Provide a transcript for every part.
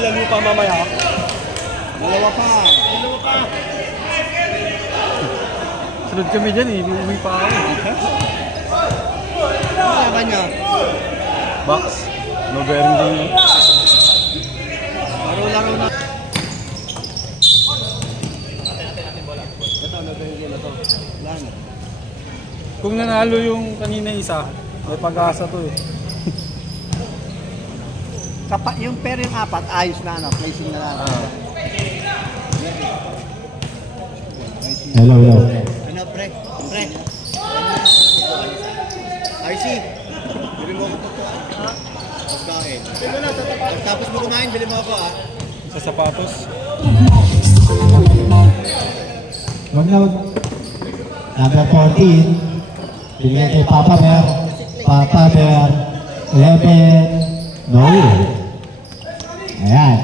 lalo pa mamaya. Dalawa pa. Sunod kami dyan eh, uuwi pa ako. Ano ba niya? Box. No bearing din yun. Laro-laro na. Kung nanalo yung kanina isa, may pag-asa to eh. Yung pero yung apat, ayos na ano, placing na lang. Hello. Ano, pre? RC, bili mo ako ito. Pagkain. Tapos mo kumain, bili mo ako ah. Sa sapatos. Mag-note. Number 14. Bigyan kay Papa Bear. 11. No. Ayan,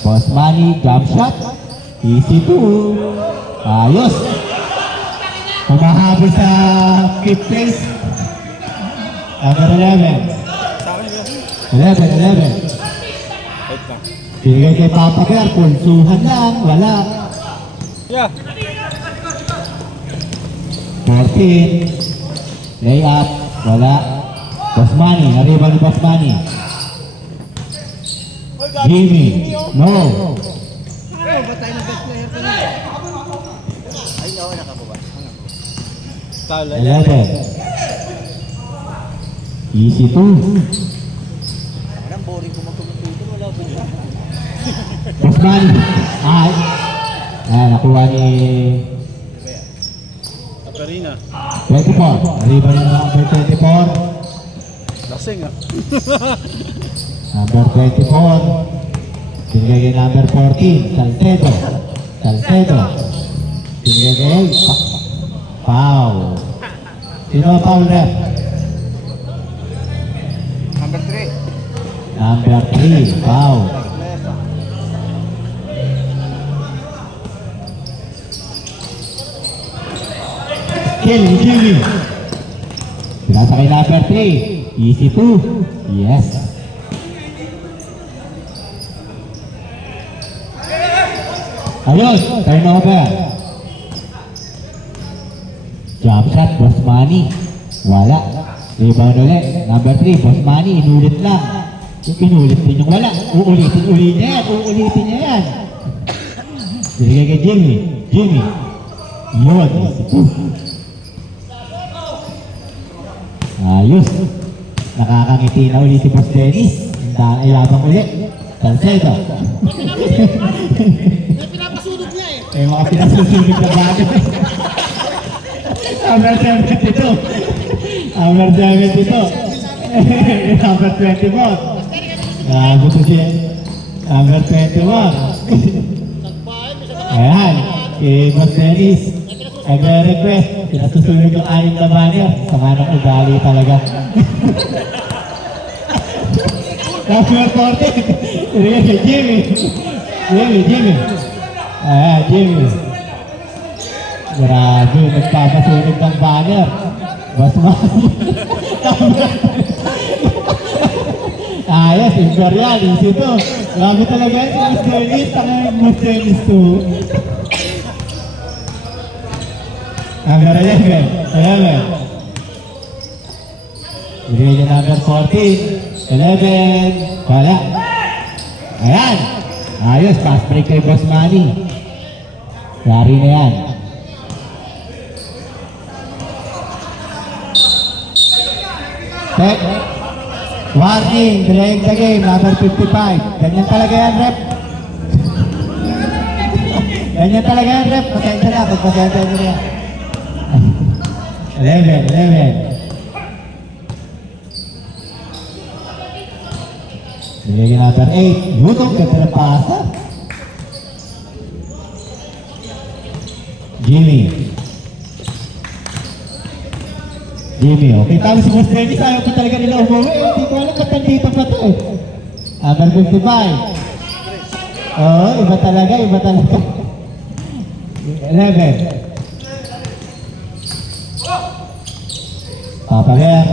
Boss Manny, jump shot. Easy 2. Ayos. Humahabol sa keep pace. Number 11. 11. Bigyan kay Papa Bear. Pulsuhan lang. Wala. Yeah. 14. Layup. Wala. Boss Manny. Arriba ni Boss Manny. Jimmy. No. Ba tayo ng best player ko na? Ay, no, nakababa. 11. Easy 2. Parang boring ko magkumpute. Wala ko dyan. Boss Manny. Nakuha ni Kaparina. 24. Arriba ni number 24. Lasing ah. Number 24. Binigay kay number 14. Salcedo. Binigay kay foul. Sino ang foul ref? Number 3. Number 3. Foul. Jimmy. Pinasa kay number 3. Easy 2. Yes. Ayos. Turnover. Jump shot. Boss Manny. Wala. Rebound ulit. Number 3. Boss Manny. Inulit lang. Inulit din yung wala. Uulitin niya yan. Binigay kay Jimmy. Yun. Ayos. Nakakangiti na ulit si Boss Dennis. Ilabang ulit. Salcedo. Pinapasunod niya eh. Mga pinasusunod na bago. Number 72. Number 24. Gusto siya. Number 21. Ayan. Kay Boss Dennis. Nagre-request. Pinasusunod yung 6 na banner. Sama ng ugali talaga. Number 14. Jimmy. Ayan, Jimmy. Grabe, nagpapasunog ng banner. Boss Manny. Ayos, Imperial, easy to. Grabe talaga yun, Boss Dennis. Boss Dennis to. Number 11. Bigay niya number 14. 11. Wala. Ayan. Ayos, pass break kay Boss Manny. Lari na yan. Check. Warning, delaying the game, number 55. Ganyan talaga yan, rep. Ganyan talaga yan, rep. Pasensya na, pagpasensya nyo yan. 11. Bigay number 8. Yutong ganda ng pasa. Jimmy, okay. Tapos si Boss Dennis, ayaw ko talaga nila umuwi. Hindi ko alam ba't nandito pa ito eh. Number 55. Oo, iba talaga. 11. Papa Bear.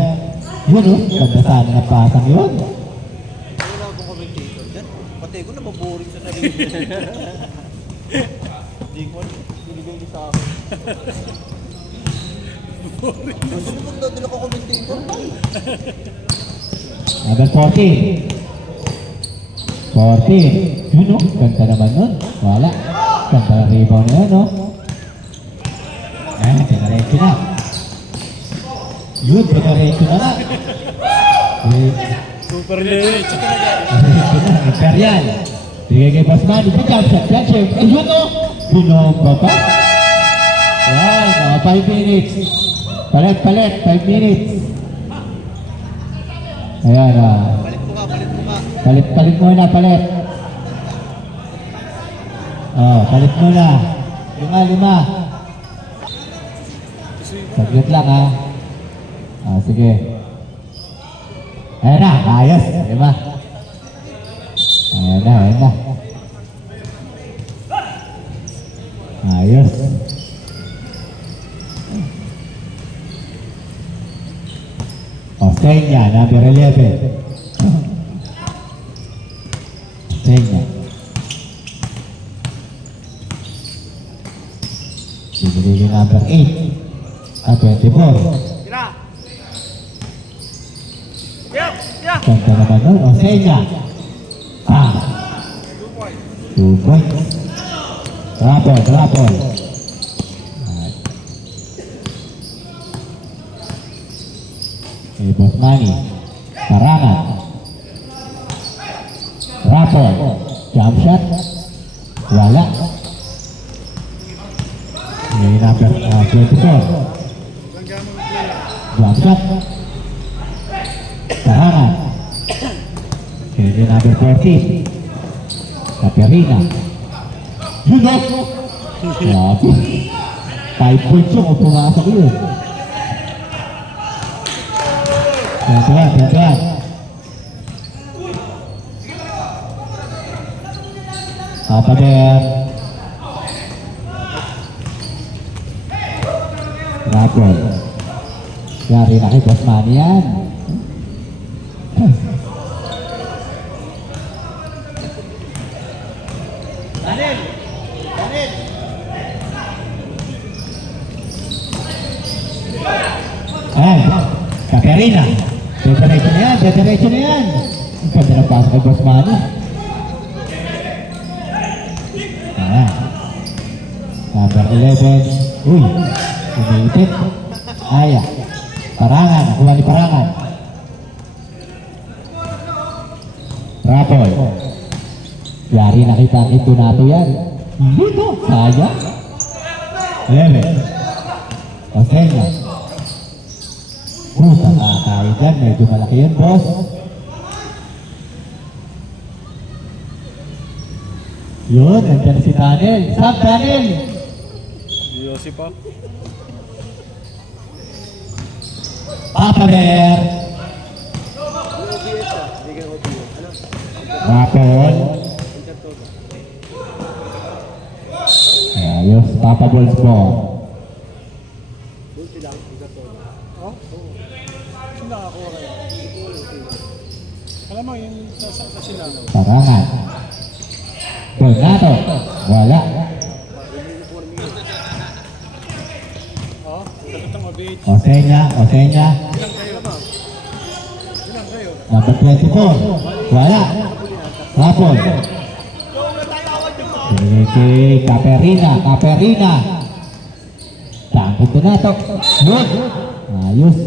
Yun o, ganda sana ng pasang yun. akong commentator dyan. Pati ko nababoring sa sarili. Hindi ko ano, binigay niyo sa akin. Gusto mo pag dadala ko commentator? Number 14. 14. Yun o, ganda naman nun. Wala. Ganda na rebound na yun o. Pinarecho na. Yun, pinarecho na nga. Super late. Pinarecho na. Imperial. Bigay kay Basmani. Jump shot. Yun o. Binomba pa. Yan, mga 5 minutes. Palit. 5 minutes. Ayan Palit mo ka. Palit muna. Palit muna. 5. Saglit lang ha. Sige. Ayan na, ayos. Diba? Ayan na. Ayos. Osenya, number 11. Osenya. Bibili number 8. 24. Ganda naman nun. Osenya. 2 points. Rapol. Basmani. Parangan. Rapol. Jump shot. Wala. Ini number 24. Jump shot. Parangan. Ini number 14. Katerina. Yunok. Grabe. 5 points yung pumasok yun. Gantuan. Papader. Rapol. Yari na kay Basmani yan. Daniel! Katerina. Diretso na yan. Ang pwede na pasok kay Basmani. Number 11. Uy, umiipit. Parangan. Nakuha ni Parangan. Rapol. Yari nakita ito nato yan. Dito. Sayang. 11. Osenya. Puta ka tayo dyan. Medyo malaki yun, boss. Yun, nandiyan si Daniel. Sab, Daniel! Yossi pa. Papader. Rapol. Ayos, papaballs mo. Nakakuha kayo. Alam mo, yung sa Sinano. Parangan. Donato. Wala. Sagot ang mabit. Osenya. Ilang kayo? Number 24. Wala. Rapol. Kay Kaperina. Tangkot Donato. Good. Ayos.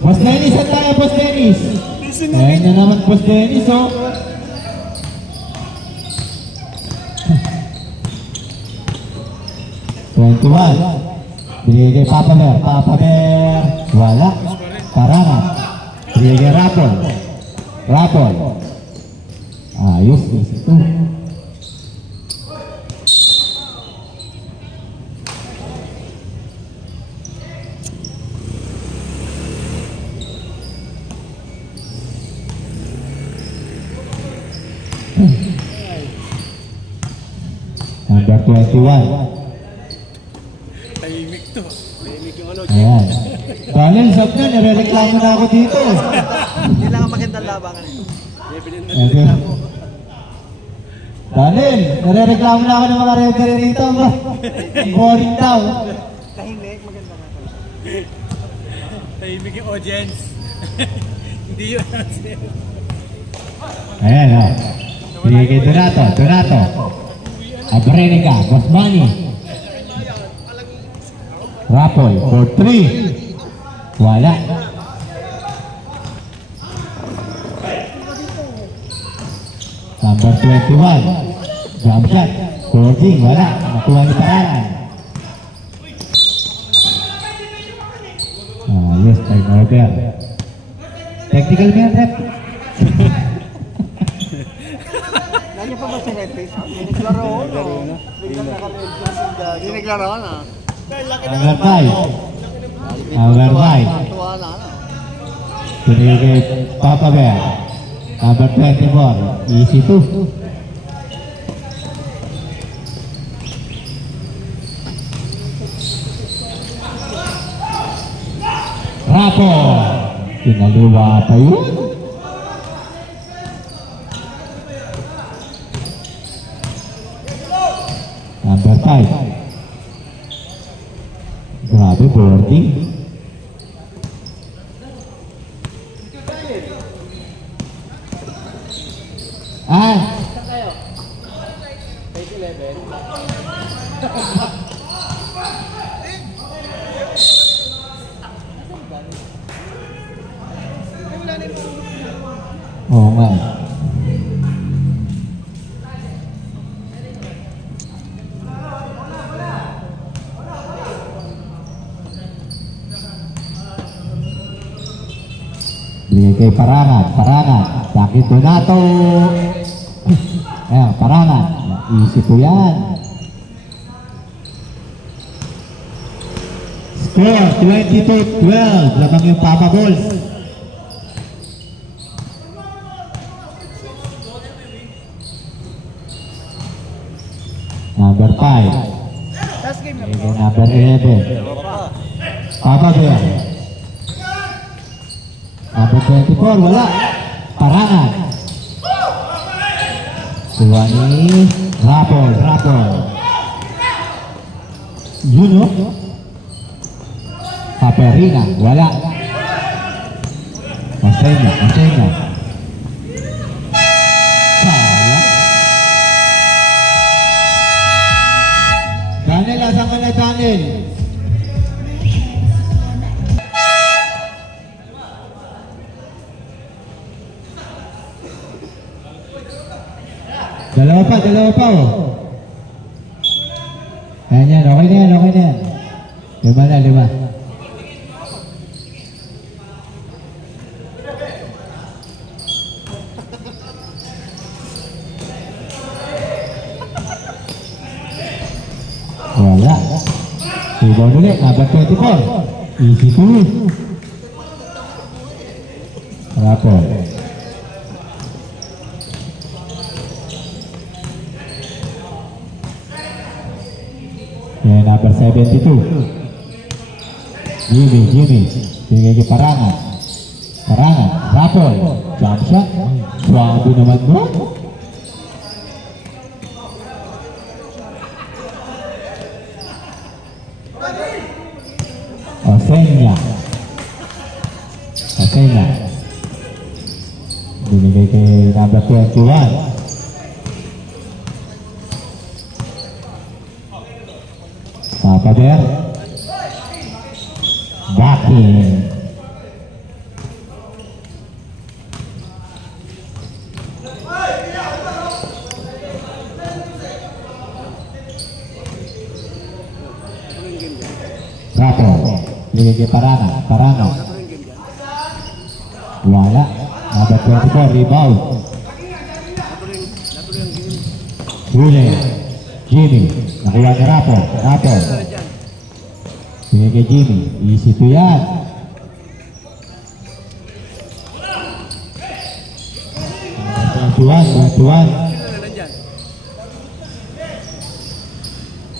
Boss Dennis, saan tayo, Boss Dennis? Ayan na naman, Boss Dennis, oh. Binigay kay Papader. Wala. Parangan. Binigay kay Rapol. Ayos, ito. Number 21. Tahimik to. Tahimik yung ano. Ayan. Daniel, sab na, nare-reklamo na ako dito. Hindi lang ang magandang labangan eh. Okay. Daniel, nare-reklamo na ako ng mga referee rito. Boring daw. Tahimik, maganda nga. Tahimik yung audience. Hindi yun. Ayan, o. Sige kay Donato. Abrenica, Gosmani. Rapol, for 3. Wala. Number 21. Jump shot. Closing, wala. Nakuha ni Paralan. Yes, time order. Technical ba yan, Rep? Nandiyan pa ba si Repis? Diniklaro ko, no? Biglang nakalit ko si Dagi. Diniklaro ko na. Number 5. Number 5. Tuwa na, no? Pinigay Papa Bear. Number 24. Easy 2. Rapo. Pinaliwa pa yun. Number 5. Grabe, boarding. Oo nga. Bigay kay Parangan. Sakit Donato. Ayan, Parangan. Easy po yan. Score, 22-12. Lamang yung Papa Balls. Number 5. Number 11. Papa Bear. Number 24, wala. Parangan. Kuha ni Rapol. Yun o. Paperina, wala. Masenya. Sayang. Daniel, asan ka na, Daniel? Dalawa pa oh. Ayan, okay na yan. 5 na. Wala. Rebound ulit, number 24. Easy to win. Rapol. Number 72. Jimmy. Tingin kay Parangan. Rapol. Jump shot. Swabe naman bro. Osenya. Binigay kay number 21. Papa Bear. Backing. Rapol. Binigay kay Parangan. Wala. Number 24, rebound. Jimmy. Nakuha ni Rapol. Sige kay Jimmy. Easy to yan.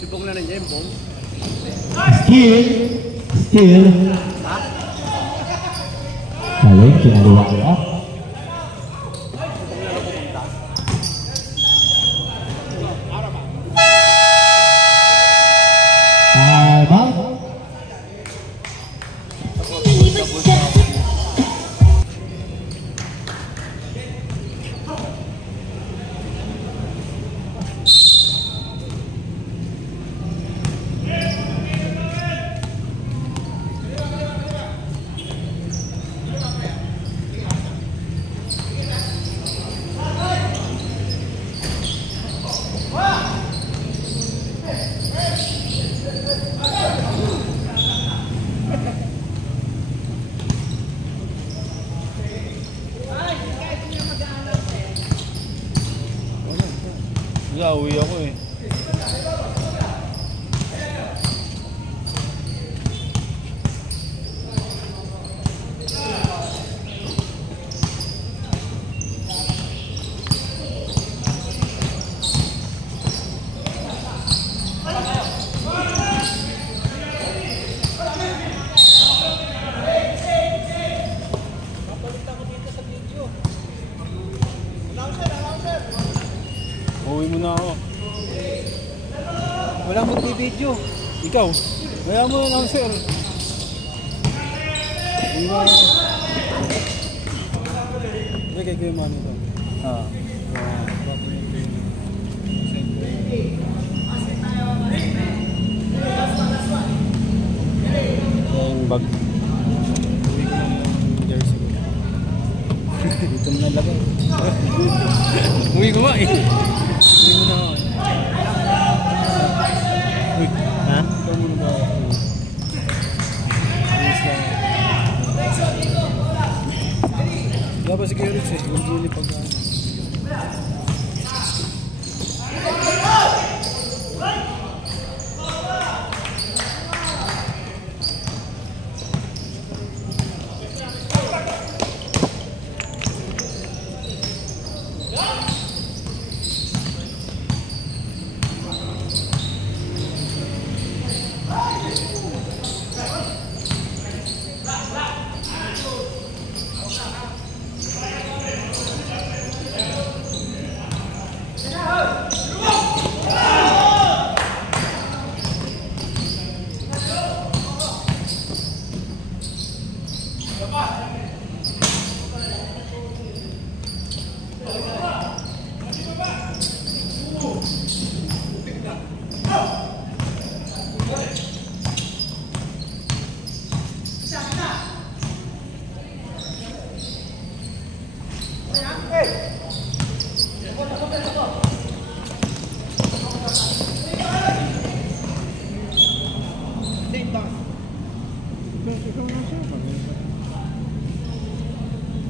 Sibong na niya yung bomb. Still. Balik, kinaliwa ko. Time out. Uwi ako eh. Uwi mo na ako. Walang magbibideo. Ikaw, kaya mo lang sir. Hindi kay Kuya Manny to. Yung bag. Uwi ko lang yung jersey ko. Dito mo nalagay. Uwi ko ba eh. Uwi mo na ako. Uy, ha? Ikaw muna ba? Ayos lang. Dapat si Kuya Rich eh. Yung gili pag-ano.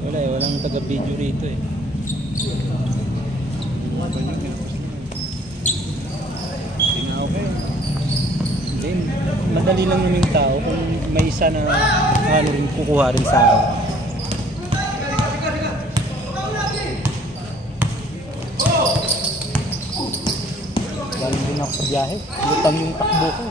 Wala eh, walang taga-video rito eh. Hindi, madali lang yung tao kung may isa na ano rin kukuha rin sa akin. Galing din ako sa biyahe, lutang yung takbo ko.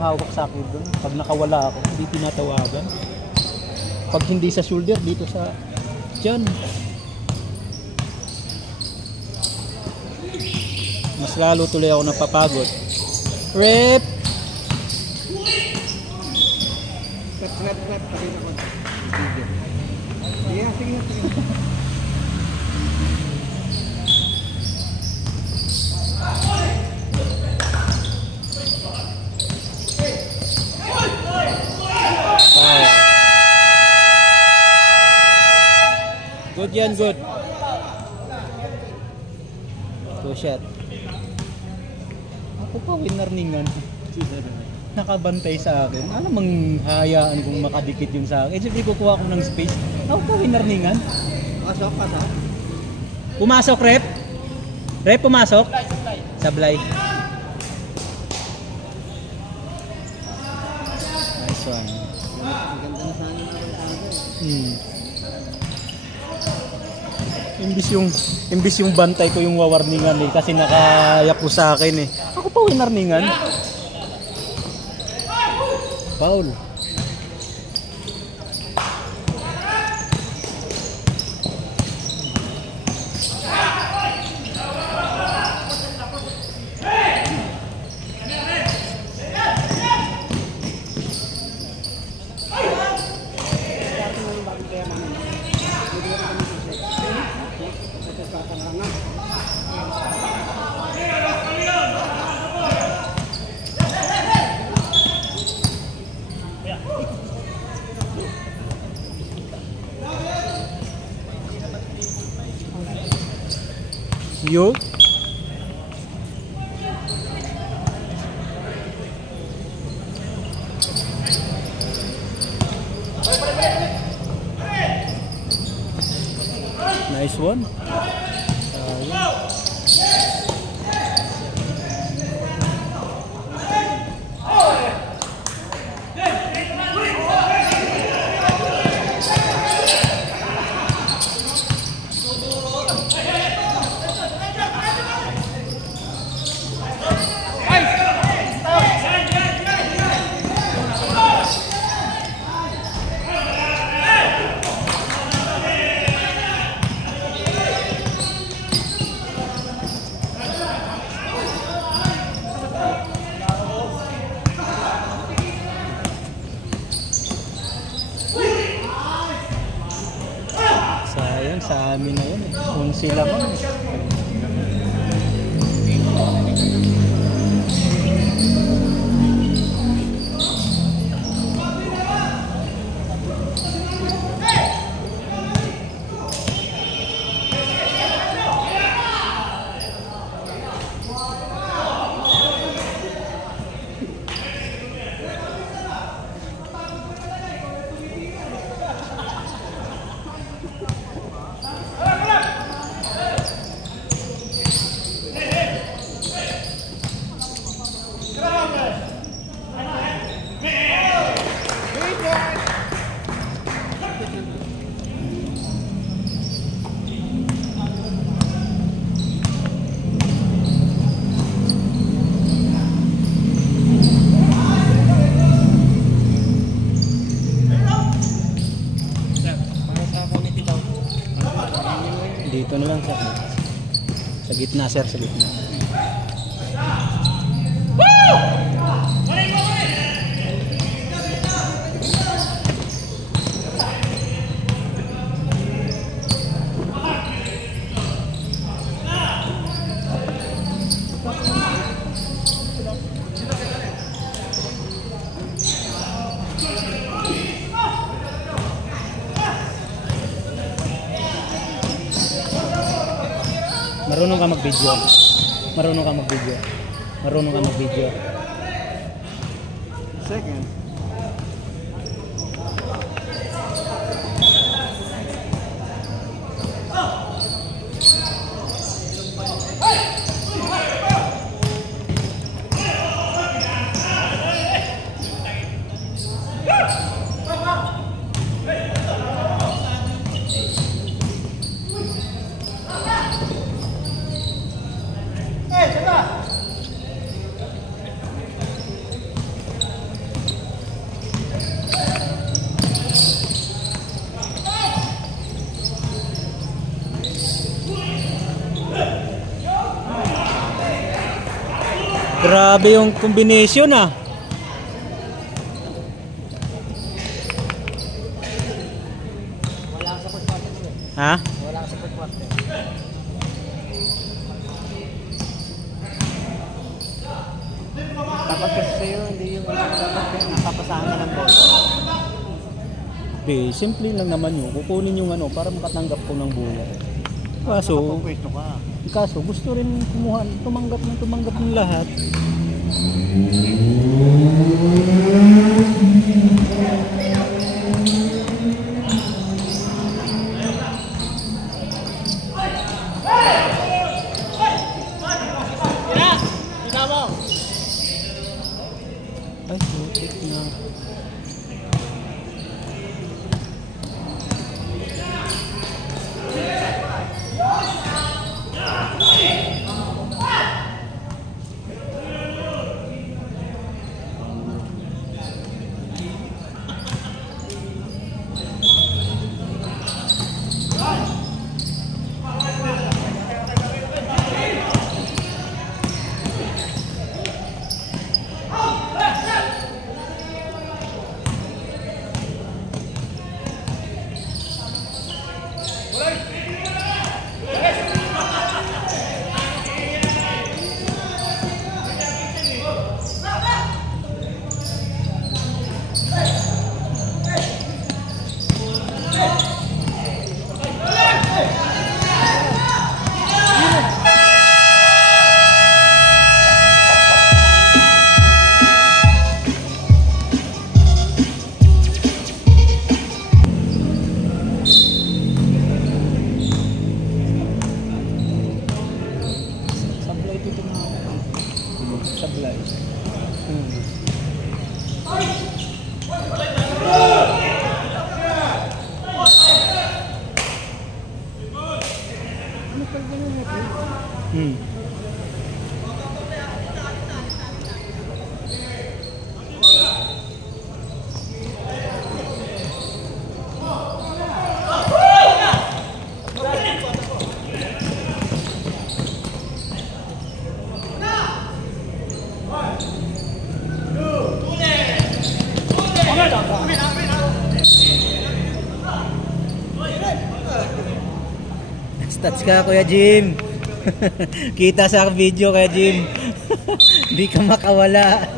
Hawak sa akin doon. Pag nakawala ako, hindi tinatawagan. Pag hindi sa shoulder, dito sa tiyan. Mas lalo tuloy ako napapagod. Rep! Good yan, good. 2 shot. Ako pa, winarningan. Nakabantay sa akin. Alam mang hayaan kung makadikit yun sa akin. Eh, hindi kukuha ko ng space. Ako pa, winarningan. Pasok, pasok. Pumasok, rep. Rep, pumasok. Sablay. Nice one. Ganda na sana Imbis yung bantay ko yung wawarningan eh. Kasi nakayak ko sa akin eh. Ako pa winarningan. Foul. Yo. Nice one. Sayang sa amin na yun eh. Kung sila man eh. Dito na lang sir. Sa gitna sir, sa gitna. Marunong ka mag-video. Marunong ka mag-video. Marunong ka mag-video. Second. Grabe yung combination ah. Wala ka sa pagpapit mo. Ha? Wala ka sa pagpapit. Dapat kasi sa'yo, hindi yung dapat napapasahan ka ng ball. Di, simple lang naman yun. Kukunin yung ano para makatanggap ko ng bola. Pwesto ka. Kaso gusto rin kumuha, tumanggap ng lahat. Ay, putik na. Sablay dito na. Sablay. Stats ka, Kuya Jim. Kita sa video, Kuya Jim. Hindi ka makawala.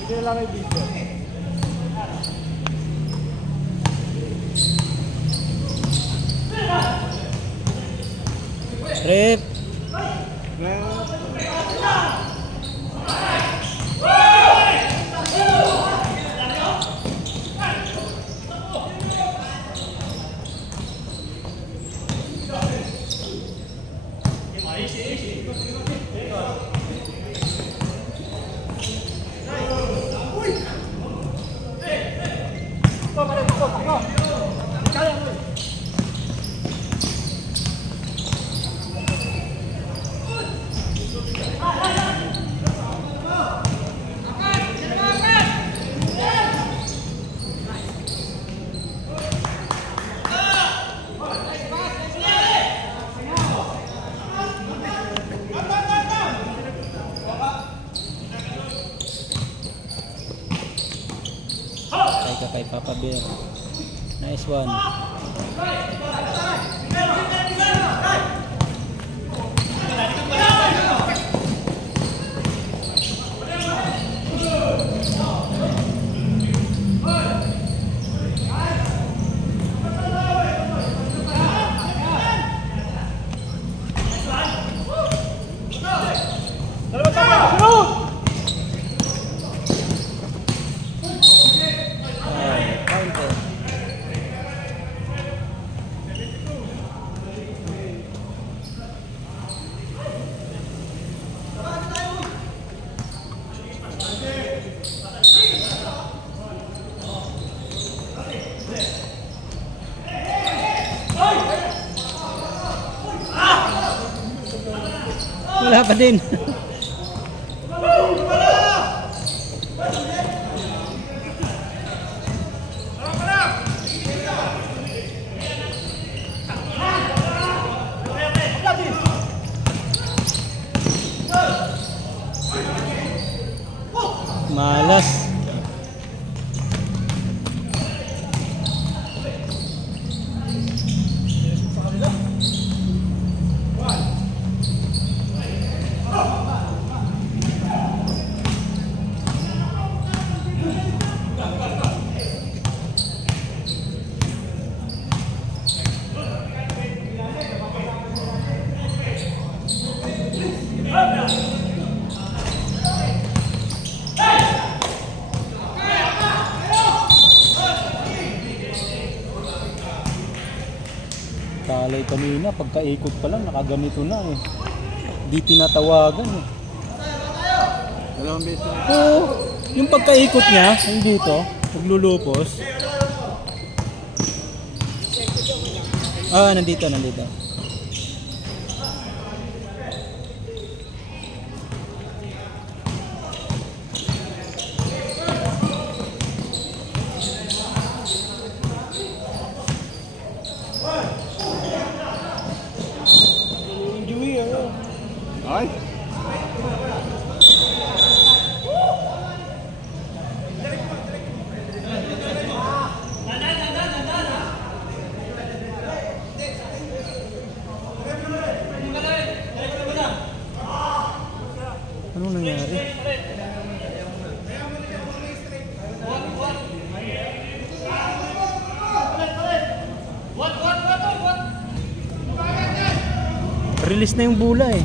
Hindi lang ay video. Rip. Kay Papa Bear. Nice one. Wala pa din. Malas. Kanina, pagkaikot pa lang, nakaganito na eh. Di tinatawagan eh. Dalawang beses. Oo, yung pagkaikot niya, yung dito, naglulupos. Ah, nandito. Ay! Anong nangyari? Release na yung bula eh.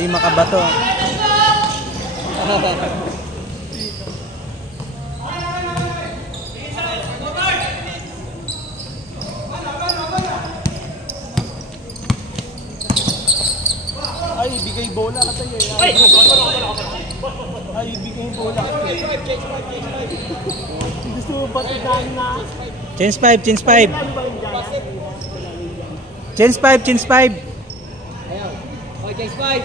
Di makabato. Ay, bigay bola ka tayo. Ay, bigay bola. Gusto mo ba tignan na? Change 5. Change 5. Ayaw. Okay, James 5.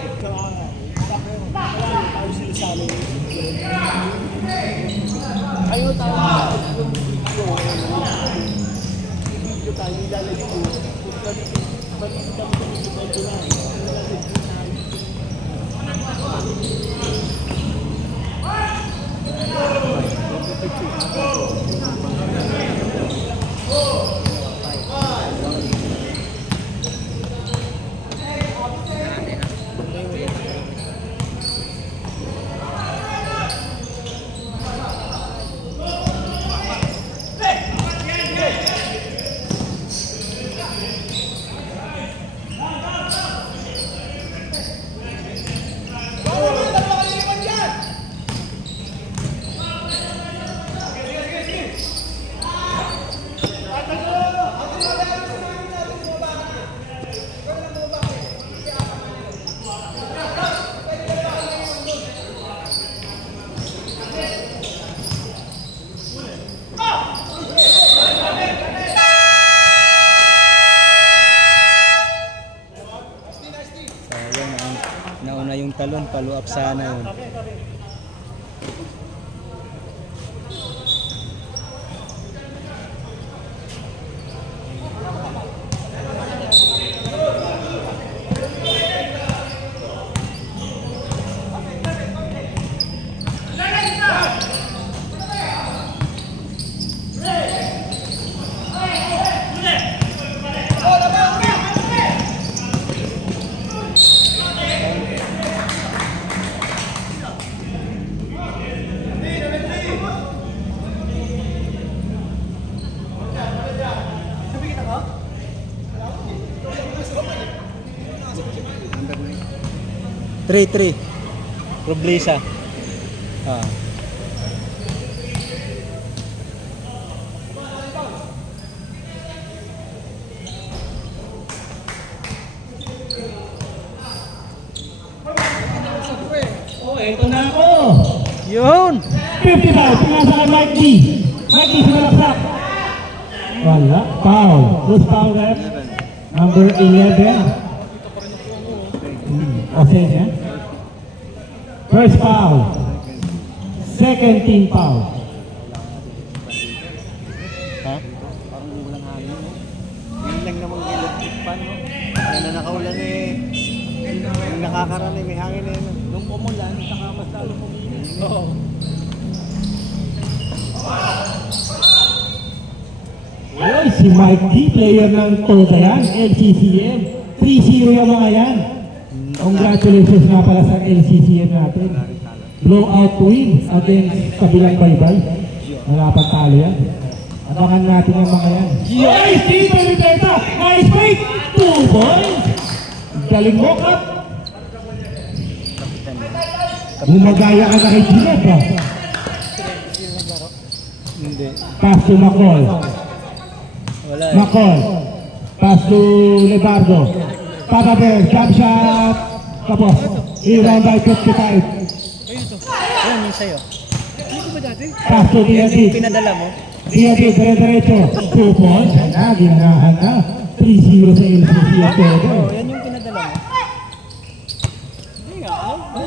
Ayaw tayo. Video tayo nilalagay ko. Nauna yung talon, follow up sana yun. 3-3. Roblesa. Ito na ako. Yun! 55, pinasa kay Mike D. Mike D, sinalaksak. Wala, foul. Who's foul rep? Number 11. Okay, yeah? First foul. Second team foul. Ha? Parang walang hangin. Yun lang namang electric fan, no? Kaya na nakaulan yung nakakaraan may hangin na yun. Nung umulan, saka mas lalo pumilis. Oo. Uy, si Mike D, player ng Toda yan, LCCM. 3-0 yung mga yan. Congratulations nga pala sa LCCM natin. Blowout win against kabilang baybay. Malapad talo yan. Abangan natin ang mga yan. Uy, Steve Rivera! Nice break! 2 points! Galing mo, Kap! Bumagaya ka na kay Gineb, ha? Hindi. Pass to McCall. Wala eh. McCall. Pass to Lebardo. Papa Bear, jump shot. Tapos, i-round by 55. Ayun, yung sa'yo. Pass to Yan yung DND. pinadala mo. DND, dire-diretso. 2 points. Na, ginahan na. 3-0 sa LCC at todo. Oo, yan yung pinadala mo.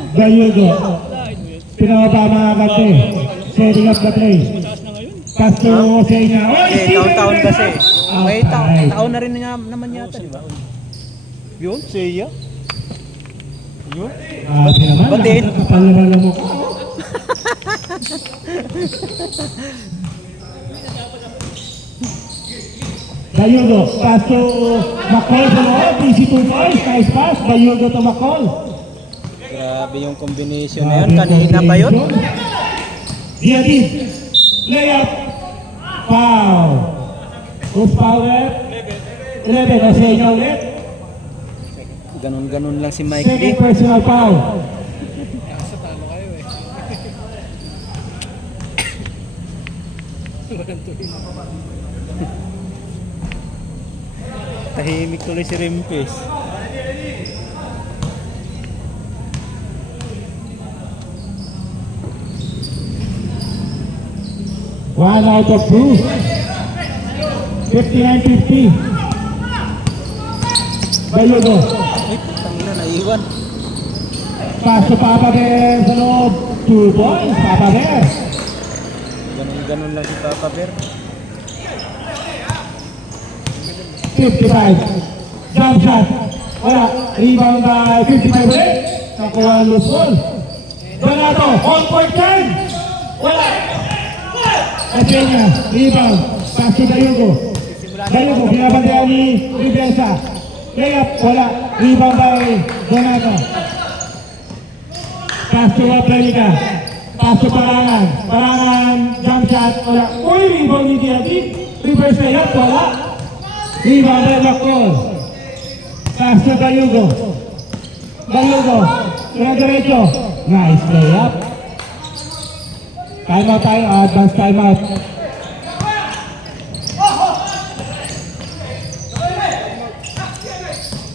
Gayugo. Pinababa mga kante. Setting up the play. Pass to Osena. Oy, Taon-taon kasi. May Outside. taon na rin naman yata, di ba? Yun, siya. Yun. Ate naman, Batiin. kapal naman ang mukha. Bayugo, pass to McCall sa loob, easy 2 points, nice pass, Bayugo to McCall. Grabe yung combination na yun. Kanina pa yun. Diadid, layup, foul. Who's foul rep? 11, Osena ulit. Ganon-ganon lang si Mike Second D. personal foul. Tahimik tuloy si Rimpis. One out of 2. 59-50. Bayugo. Ay, tangina, naiwan. Pass to Papa Bear sa loob. 2 points, Papa Bear. Ganon-ganon lang si Papa Bear. 55. Jump shot. Wala. Rebound by 55 ulit. Nakuha ang loose ball. Donato. On point time. Wala. Osena. Rebound. Pass to Bayugo. Bayugo. Pinabantayan ni Rivesa. Layup. Wala. Rebound by Donato. Pass to Apelika. Pass to Parangan. Parangan. Jump shot. Wala. Uy, rebound ni Diadi. Reverse layup. Wala. Rebound by McCall. Pass to Bayugo. Bayugo. Diretso. Nice layup. Timeout tayo. Advance timeout.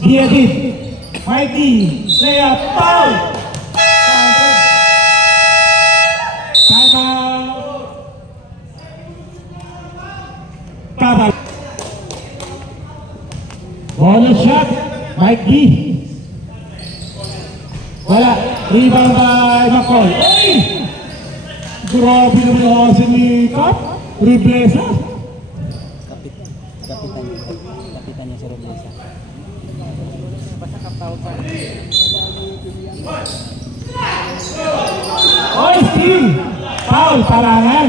Diadid. Mikey. Layup. Foul. Timeout. Papa. Bonus shot. Mike D. Wala. Rebound by McCall. Hey! Grabe naman ang kasi ni Cap. Riblesa. Kapitan niya si Roblesa. Oy, Steve! Foul, Parangan.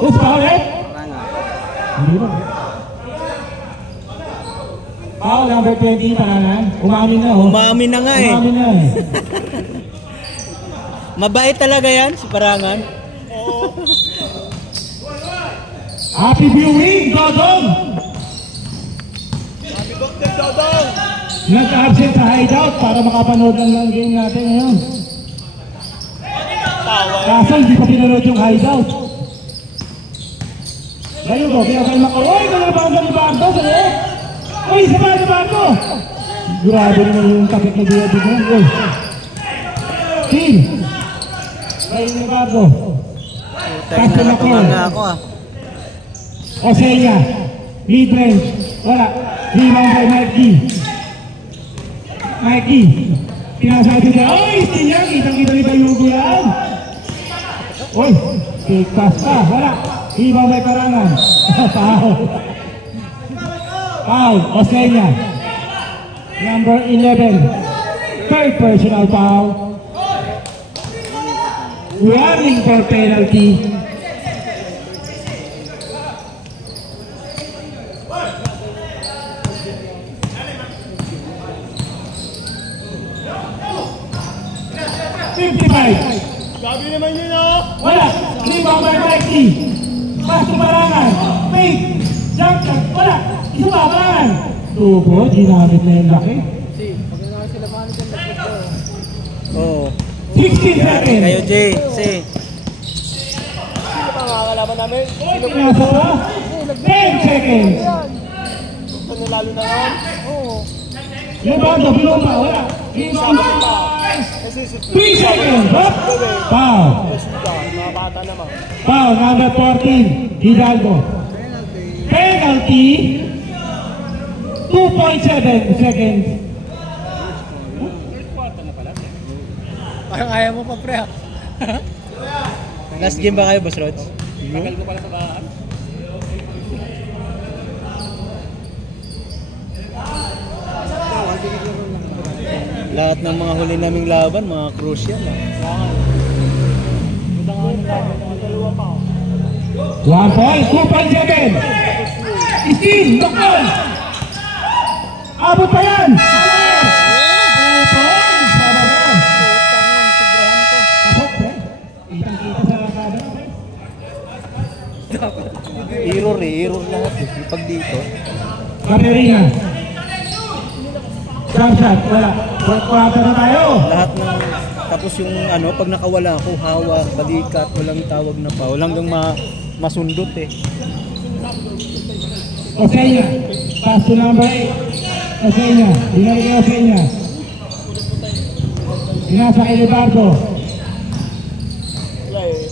Who's foul, eh? Hindi ba? Foul number 20, Parangan. Umamin na, oh. Umamin na nga eh. Umamin na, eh. Mabait talaga yan, si Parangan. Happy viewing, Dodong! Happy birthday, Dodong! nag-absent sa hideout para makapanood lang ng game natin ngayon. Kaso hindi pa pinanood yung hideout. Ngayon ko, kaya kayo uy, nalabahan ka ni Bardo sa loob! Uy, isa ba ni Bardo? Grabe naman yung kapit na diya dito. Uy! Team! Ngayon ni Bardo. Tayo na natungan na ako ah. Osenya, mid-range, wala, limang by Mikey. Mikey, pinasabi niya, oy, Stinya, kitang-kita ni Bayugo yan. Oy, tigpas ka, wala, limang by Parangan. Foul. Foul, Osenya. Number 11, third personal foul. Warning for penalty. Sabi naman yun oh! Wala! Rebound by Mikey! Pass to Parangan! Fake! Jump shot! Wala! Isa pa! Parangan! Tubo, ginamit na yung laki. Pag nga sila paano dyan nagpagpo. Oo. 16 seconds! Kayo Jay, say. Sino pa nga kalaban namin? Nasa pa? 10 seconds! Ano lalo na yan? Oo. Rebound to Bilomba! Wala! Rebound by 3 seconds! Hop! Foul! Mga bata naman. Foul, number 14, Hidalgo. Penalty! 2.7 seconds. Parang ayaw mo pa pre ha? Last game ba kayo, Boss Rods? Tagal ko pala sa bahan. Lahat ng mga huli naming laban, mga crucial. 1 point, 2.7. Steam, doktor! Abot pa yan! 2 points! Para ba? Pasok, pre. Kitang-kita sa kada. Error lahat eh. Pag dito. Caterina. Jump shot, wala. Fourth quarter na tayo. Lahat ng, tapos yung ano, pag nakawala ako, hawak, balikat, walang tawag na pa. Walang hanggang masundot eh. Osenya, pass to number 8. Osenya, dinari kay Osenya. Inasa kay Libardo. Wala eh.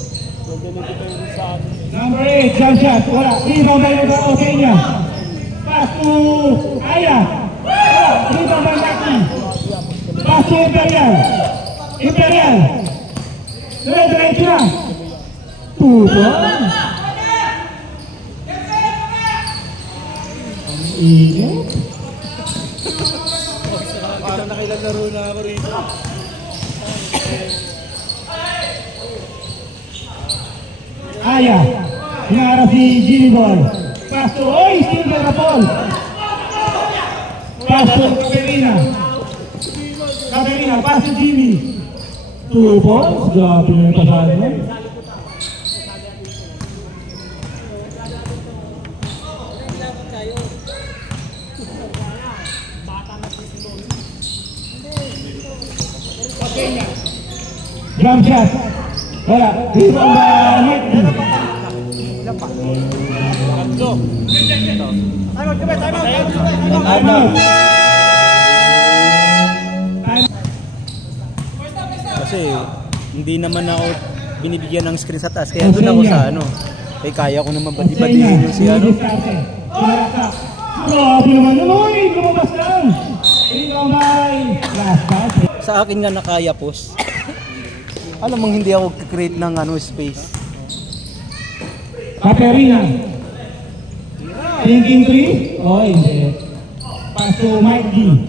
Ganito tayo sa atin. Number 8, jump shot, wala. Rebound by Osenya. Pass to Aya. Wala, rebound by Lucky. Pass to Imperial. Imperial. Dire-diretso na. 2 points. Ingat. Parang nakilalaro na ako rito. Aya. Hinara si Jimmy Boy. Pass to, oy, still by Rapol. Pass to Caterina. Caterina, pass to Jimmy. 2 points. Grabe na yung pasahan mo. Jump shot. Wala. Rebound by Mikey. Time out. Kasi hindi naman ako binibigyan ng screen sa taas. Kaya doon ako sa ano. Eh kaya ko naman badi-badihin yung si ano. Grabe naman yun. Uy, lumabas lang. Rebound by last pass. Sa akin nga nakaya post. Alam mong hindi ako create ng ano space. Caterina. Thinking 3? Oh, hindi. Pass to Mikey.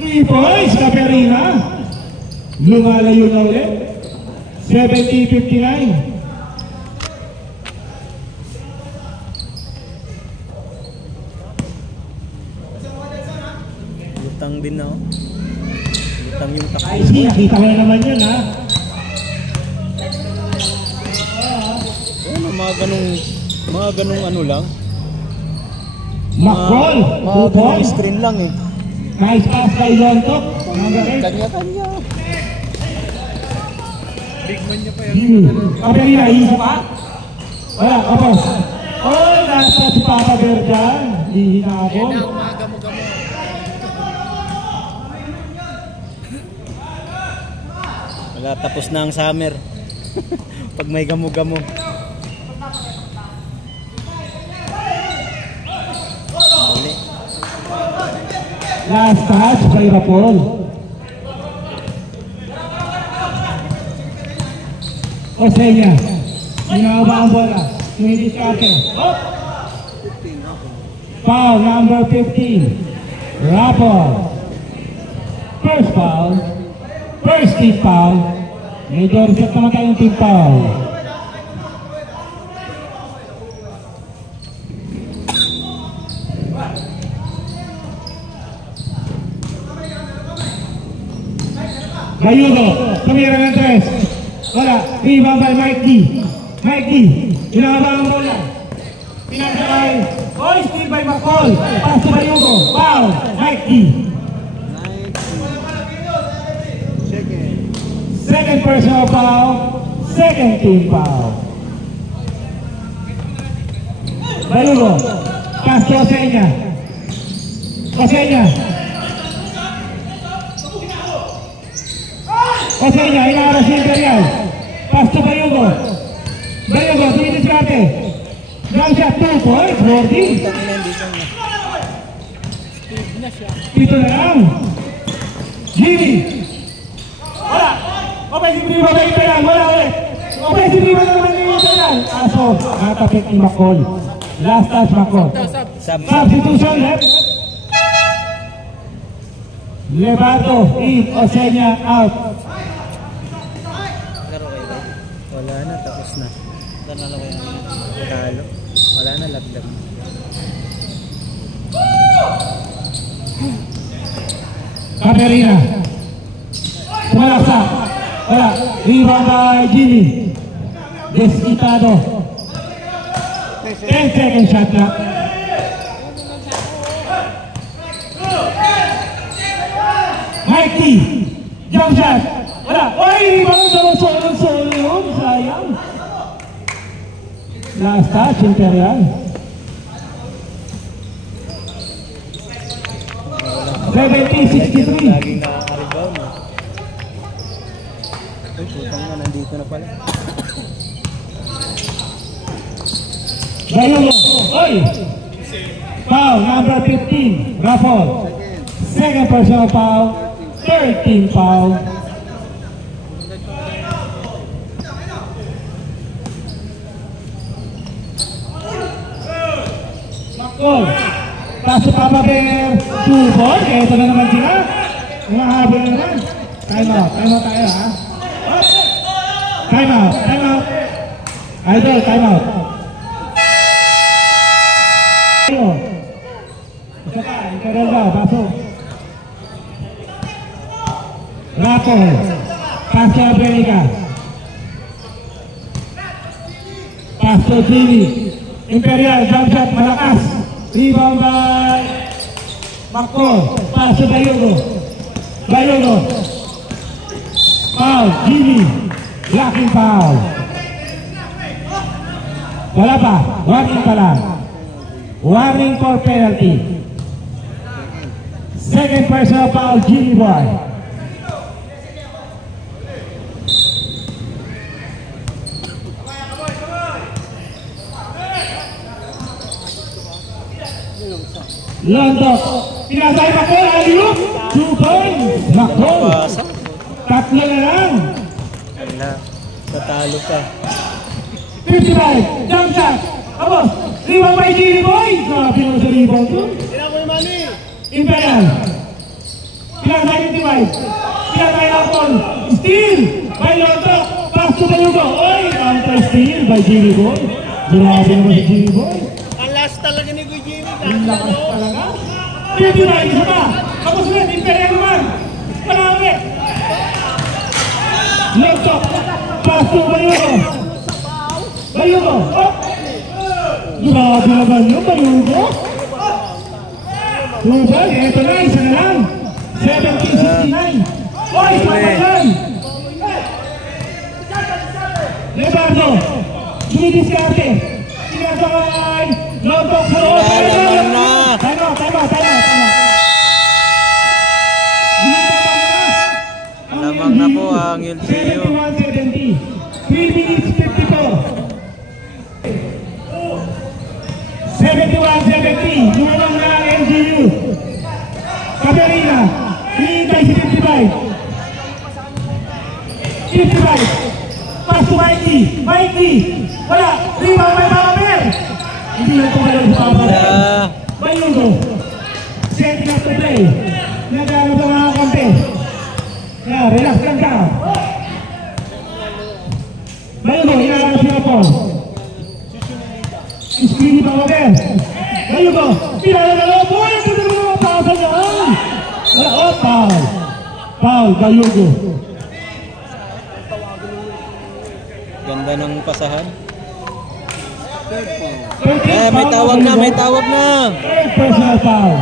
3 points, Caterina. Lumalayo na ulit. 70-59. Lutang din na ako. Lutang yung takbo. I see, nakita ko na naman yun, ha? Ano, mga ganong ano lang. McCall, 2 Mga points. screen lang eh. Nice pass kay Lontok. Number 8. Kanya-kanya. Big man niya pa yan. Jimmy. Kapelina, isa pa? Wala, kapos. Oh, nasa si Papa Bear dyan. Hihina ako. Yan na, umagamo-gamo. Wala, tapos na ang summer. Pag may gamo-gamo. Mali. Last touch kay Rapol. Osenya. Ginawa ang bola. Hindi starter. Oh! Foul number 15. Rapol. First foul. First team foul. Major set naman tayong team foul. Gayudo, tumira ng 3. Wala, rebound by Mike D. Mike D, ginagawa ang bola. Pinasakay, steal by McCall. Pass to Gayudo, foul, Mike D. Second personal foul, second team foul. Gayudo, pass to Osenya. Osenya. Osenya, inaara si Imperial. Pass to Bayugo. Bayugo, dinidiskarte. Ground shot, 2 points, Gordy. Dito na lang. Jimmy. Wala. Offensive rebound na Imperial, wala ulit. Offensive rebound naman ni Imperial. Aso, natapit ni McCall. Last touch, McCall. Substitution left. Levato, in, Osenya, out. Wala na, tapos na. Tanalo ko yung talo. Wala na, laglag. Caterina. Sumalaksa. Wala. Rebound by Jimmy. Desquitado. 10 second shot na. Mike T. Jump shot. Wala. Oy! Rebound sa solo yun. Sayang. Last touch, Imperial. 70-63. Laging nakaka-rebound. Uy, putang na, nandito na pala. Gayulo. Oy! Foul number 15. Raffle. Second personal foul. Third team foul. Makol. Pass to Papa Bear. 2 ball. Ito na naman sila. Umahabol na naman. Time out. Time out tayo ha. Time out. Time out. Idol, time out. Isa pa. Ikaw daw. Pasok. Rapol. Pass to America. Pass to Jimmy. Imperial, jump shot, malakas. Rebound by McCall. Pass to Gayugo. Gayugo. Foul, Jimmy. Blocking foul. Wala pa. Warning pa lang. Warning for penalty. Second personal foul, Jimmy Boy. Lontok. Pinasay McCall. Ayup. 2 points. McCall. Tatlo na lang. Wala. Tatalo ka. 55. Jump shot. Tapos. Rebound by Jimmy Boy. Grabe naman sa rebound to. Imperial. Pinasay 55. Pinasay McCall. Steal. By Lontok. Pass to Bayugo. Oy. Counter steal by Jimmy Boy. Grabe naman si Jimmy Boy. Ang last talaga ni Kuya Jimmy. Ang lakas talaga. 59, isa pa. Tapos ulit, Imperial naman. Wala ulit. Lontok. Pass to Bayugo. Bayugo. Oh. Grabe naman yun, Bayugo. Ruben, eto na, isa na lang. 17-69. Oy, patayan! Lebardo, dumidiskarte. Tinasakay. Lombok sa loob. Tama. Lamang na po ang LGU. 71-70. 3 minutes 54. 71-70. Lumabang na ang LGU. Caterina. Hinihintay si 55. 55. Pass to Mikey. Wala. Rebound by Mamamer. Hindi lang kumalaw sa Mamamer. Bayugo. Setting up the play. Nagano sa mga kampe. Relax lang ka. Bayugo. Inalala siya po. Screen pa Mamamer. Bayugo. Pinalala po. Ang ganda ng mga pasa niya. Wala. Oh, foul. Bayugo. Ganda ng pasahan. May tawag na. Third personal foul.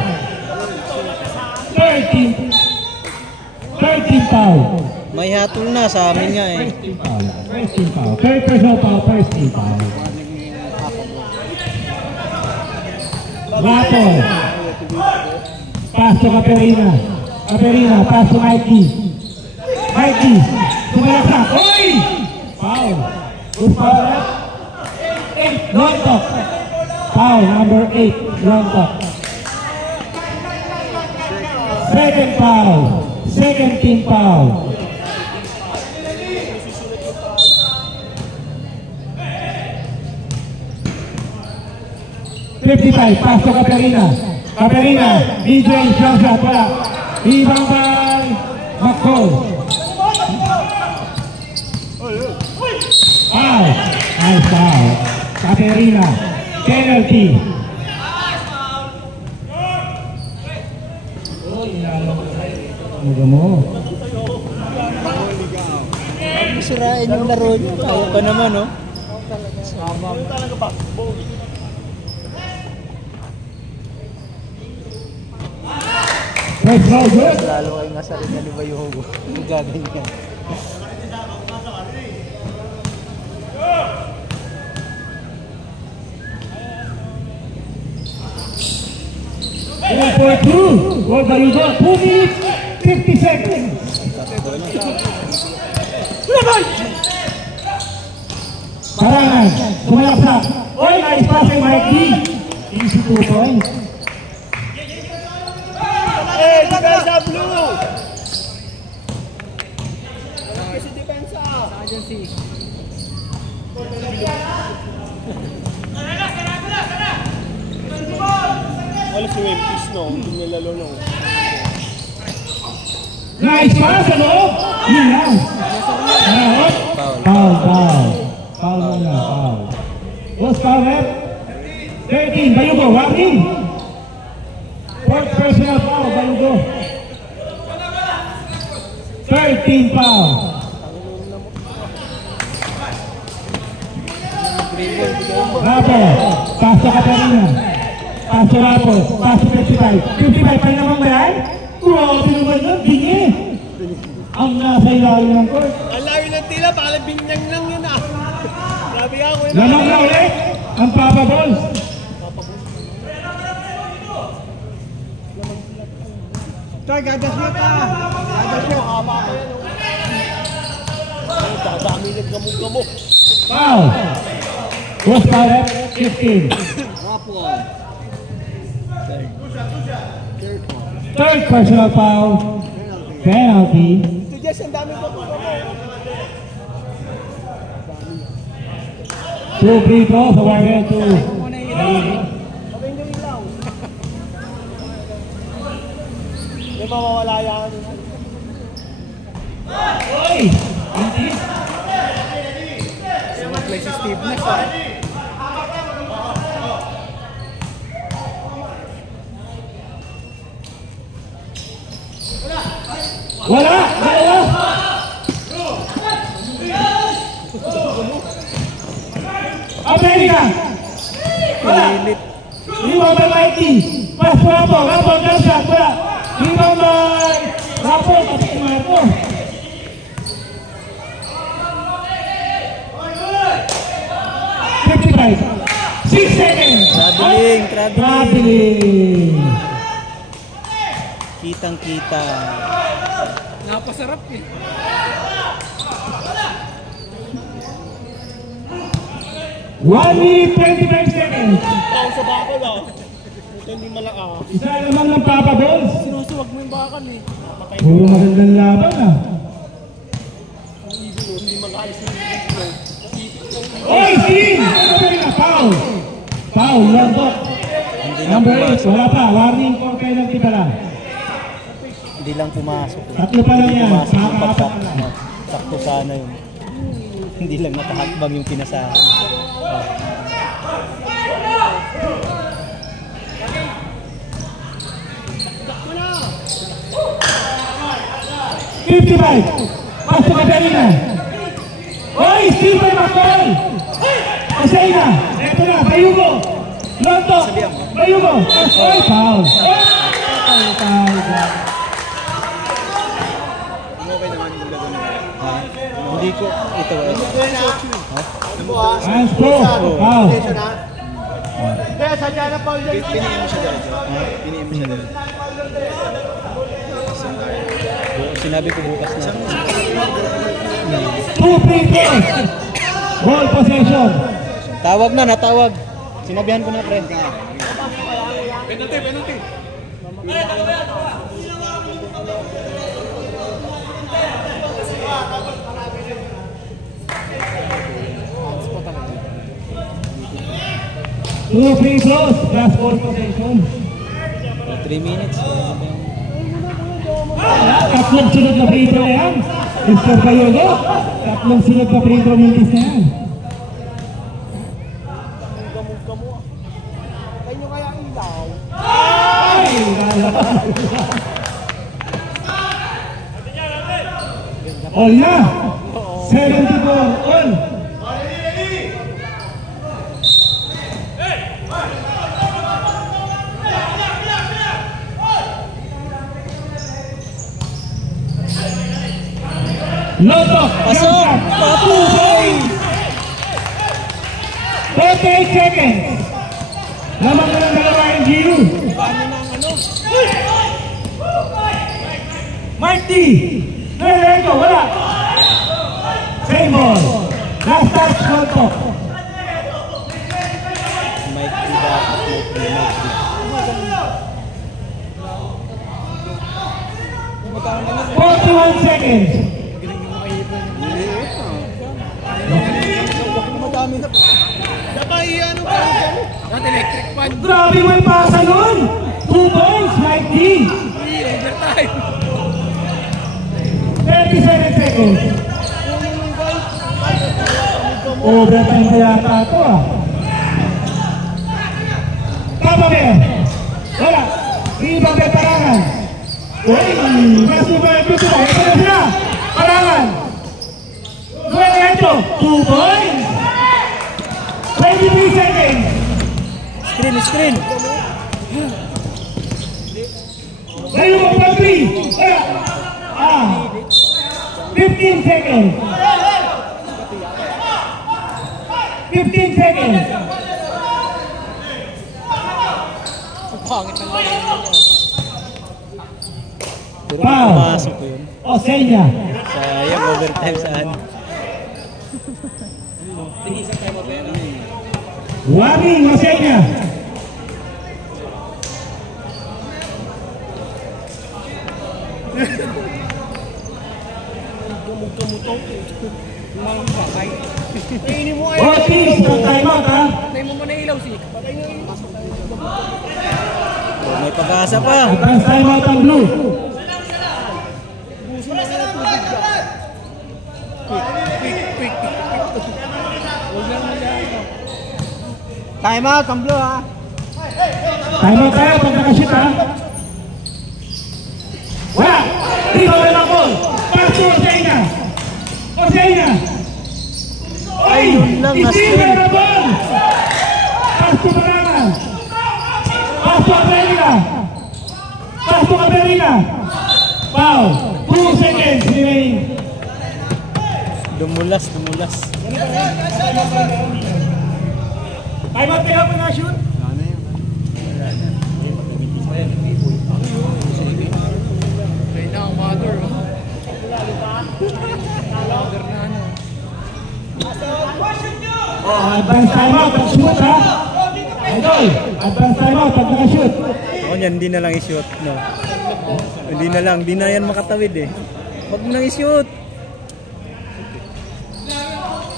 13 foul. May hatol na sa amin nga eh. 13 foul. Third personal foul, 13 foul. Rapol. Pass to Caterina. Pass to Mikey. Sumalaksak. Oy! Foul. Good foul. Lontok. Foul number 8. Lontok. Second foul. Second team foul. Pass to Caterina. Mid-range jump shot. Wala. Ibang by McCall. Foul. Nice foul. Caterina. Penalty. Mo. Sirain yung laro niyo. Kaya pa naman, no? First round, good. Lalo kayo nga sa rin na liba yung hugo. Gaganyan. For 2. What are you got? 2 minutes, 50 seconds. Parangan. Sumalaksak. Oy, nice pass kay Mikey. Easy 2 points. Hey, depensa blue! Si depensa! Agency. Alas yung MPs, no? Hindi nilalo, no? Nice pass, ano? Yun lang. Foul. Foul muna, foul. What's foul, rep? 13, Bayugo, walking. Fourth personal foul, Bayugo. 13 foul. Rapo, pass to Caterina. Pass to Rapo, pass to 55. 55 pa rin naman ba yan? Grabe naman yun, bingi. Ang nasa ilalim ng court. Ang layo ng tila, parang binyang lang yun ah. Sabi ako yun. Lamang na ulit ang Papa Balls. Toy, gagas mo ka. Gagas mo, hama ko yan. Dadami naggamog-gamog. Foul. What's foul at 15? Rapol. Third personal foul. Penalty. Ito Jess, ang dami pa po. 2 free throws awarded to Sabay nyo ilaw. Di ba mawala yan? Oy! Sumaklay si Steve Nash ah. Wala! Amerika! Pilit. Rebound by Mikey. Pass to Rapo. Rapo, down shot. Wala. Rebound by Rapo. Kasi si Marco. Six seconds. Traveling. Kitang-kita. Napasarap eh. One minute, 25 seconds. Tao sa bakal ah. Ito hindi malaka. Isa naman ng Papa Balls. Sinusuwag mo yung bakal eh. Puro magandang laban ah. Hindi mag-alis yung ibig. Oy, Steve! Foul! Foul, Londok. Number 8, wala pa. Warning for penalty pa lang. Hindi lang pumasok. Tatlo pa lang yan. Pumasok yung Makakaapat na lang. sakto sana yun. Hindi lang nakahakbang yung pinasahan. 55. Pasok ka dali na. Oy, Stephen McCoy! Asay na. Eto na, Bayugo. Londok. Bayugo. Oy, foul. Foul. Hindi ko ito. Hands po. Foul. Kaya sadya na pa ulit. Piniin mo siya dito. Sinabi ko bukas na. 2 free throws. Ball possession. Tawag na, natawag. Sinabihan ko na, friend. Penalty. Two free throws. Last ball possession. 3 minutes. Tatlong sunod na free throw yan. Mr. Bayugo. Tatlong sunod na free throw mintis na yan. Kayo kaya ilaw. Ay! All na! 74 all! Londok! Pasok! Patuloy! 48 seconds! Lamang na ng dalawa yung Gino. Mark D! Nereko, wala! Same ball! Last touch, Londok! Mike Tiba. 41 seconds! Madami na. Sabay ano ba? Not electric fan. Grabe may pasa nun! 2 points, Mike D! Overtime. 37 seconds! Overtime pa yata ito ah! Papa Bear! Wala! Rebound by Parangan! Uy! Mas ba ito sila? Ito na sila! Parangan! Nuevo 2 points! 23 seconds! Screen! Layo mo pa 3! Wala! 15 seconds! 15 seconds! Pangit ng laro niya. Pero Wow. pumasok yun. Osenya! Sayang overtime saan. Warning, Osenya! Kainin mo ay. Otis, ng timeout ha! Patay mo muna ilaw si. Patay mo ilaw. May pag-asa pa. Advance timeout ang blue! Buso na sila tubig dyan. Quick. Huwag lang nila. Time out, ang blue ha. Timeout tayo pag nakashoot ha! Wala! Dito na lang ball! Pass to Osenya! Osenya! Oy! Ayun lang, Hindi na-screen. na ball! Pass to Parangan! Pass to Cabrera. Pass to Cabrera. Foul. 2 seconds remaining. Dumulas. Time out ka po na shoot. Ano yun? Kaya na ang mother. Mother na ano. Advance time out pag shoot ha. Idol, advance time out pag naka-shoot. Ako niyan, hindi na lang i-shoot. No. Hindi na yan makatawid eh. Wag mo nang i-shoot.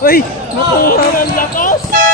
Uy! Nakuha! Ang lakas!